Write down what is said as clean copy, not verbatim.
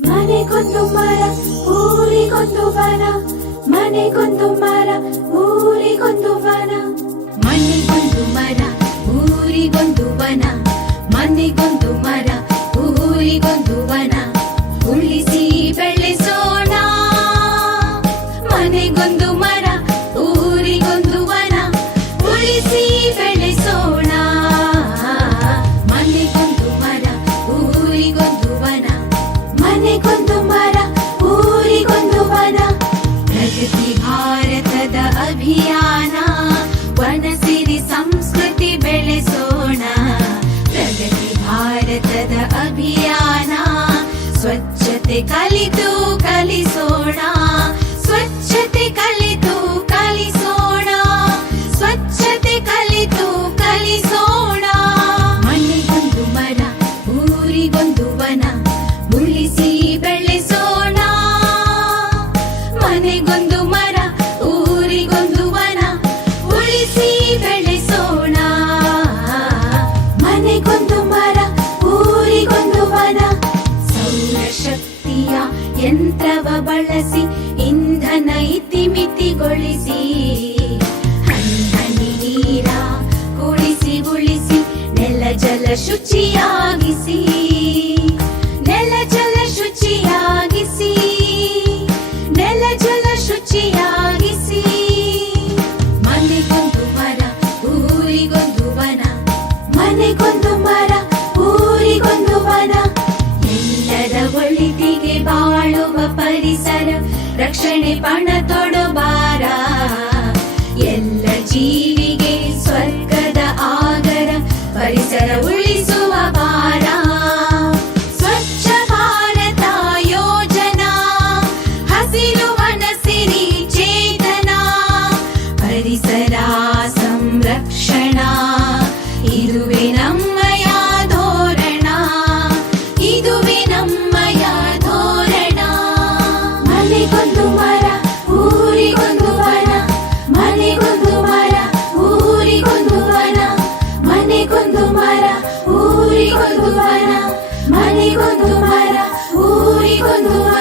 ಮನೆಗೊಂದು ಮರ ಊರಿಗೊಂದು ವನ, ಮನೆಗೊಂದು ಮರ ಊರಿಗೊಂದು ವನ. ಮನೆಗೊಂದು ಮರ ಊರಿಗೊಂದು ವನ, ಮನೆಗೊಂದು ಮರ ಊರಿಗೊಂದು ವನ. ಉಳಿಸಿ ಬೆಳೆಸೋಣ ಮನೆಗೊಂದು ಮರ ಊರಿಗೊಂದು ವನ, ಉಳಿಸಿ ಬೆಳೆಸೋಣ ಮನೆಗೊಂದು ಮರ ಊರಿಗೊಂದು ವನ, ಮನೆಗೊಂದು ಮರ ಊರಿಗೊಂದು ವನ. ಪ್ರಗತಿ ಭಾರತದ ಅಭಿಯಾನ, ವನ ಸಿರಿ ಸಂಸ್ಕೃತಿ ಬೆಳೆಸೋಣ. ಪ್ರಗತಿ ಭಾರತದ ಅಭಿಯಾನ, ಸ್ವಚ್ಛತೆ ಕಲಿತು ಕಲಿಸೋಣ, ಸ್ವಚ್ಛತೆ ಕಲಿತು ಕಲಿಸೋಣ, ಸ್ವಚ್ಛತೆ ಕಲಿತು ಕಲಿಸೋಣ. ಮನೆಗೊಂದು ಮರ ಊರಿಗೊಂದು ವನ, ಉಳಿಸಿ ಬೆಳೆಸೋಣ ಮನೆಗೊಂದು ಮರ ಊರಿಗೊಂದು ವನ, ಉಳಿಸಿ ಬೆಳೆಸೋಣ. ಮನೆಗೊಂದು ಮರ ಊರಿಗೊಂದು ವನ. ಸೌರಶಕ್ತಿಯ ಯಂತ್ರವ ಬಳಸಿ ಇಂಧನ ಇತಿಮಿತಿಗೊಳಿಸಿ, ಹನಿ ನೀರ ಕುಡಿಸಿ ಉಳಿಸಿ ನೆಲ ಜಲ ಶುಚಿಯಾಗಿಸಿ, ನೆಲ ಜಲ ಶುಚಿಯಾಗಿಸಿ, ನೆಲ ಜಲ ಶುಚಿಯಾಗಿಸಿ. ಮನೆಗೊಂದು ಮರ ಊರಿಗೊಂದು ವನ, ಮನೆಗೊಂದು ಮರ ಊರಿಗೊಂದು ವನ. ಎಲ್ಲರ ಒಳಿತಿಗೆ ಬಾಳುವ ಪರಿಸರ ರಕ್ಷಣೆ ಪಣ ತೊಡಬಾರ. ಎಲ್ಲ ಜೀವಿಗೆ ಸ್ವರ್ಗದ ಆಗರ ಪರಿಸರ ಉಳಿಸುವ ಭಾರ. ಸ್ವಚ್ಛ ಭಾರತ ಯೋಜನಾ, ಹಸಿರು ವನ ಸಿರಿ ಚೇತನ, ಪರಿಸರ ಸಂರಕ್ಷಣಾ, ಇದುವೇ ನಮ್ಮಯ ಧೋರಣ, ಇದುವೇ ನಮ್ಮಯ ಧೋರಣ. ಮನೆಗೊಂದು ಮರ ಊರಿಗೊಂದು ವನ, ಮನೆಗೊಂದು ಮರ ಊರಿಗೊಂದು ವನ, ಮನೆಗೊಂದು ಮರ ಊರಿಗೊಂದು ವನ, ಮನೆಗೊಂದು ಮರ ಊರಿಗೊಂದು ವನ.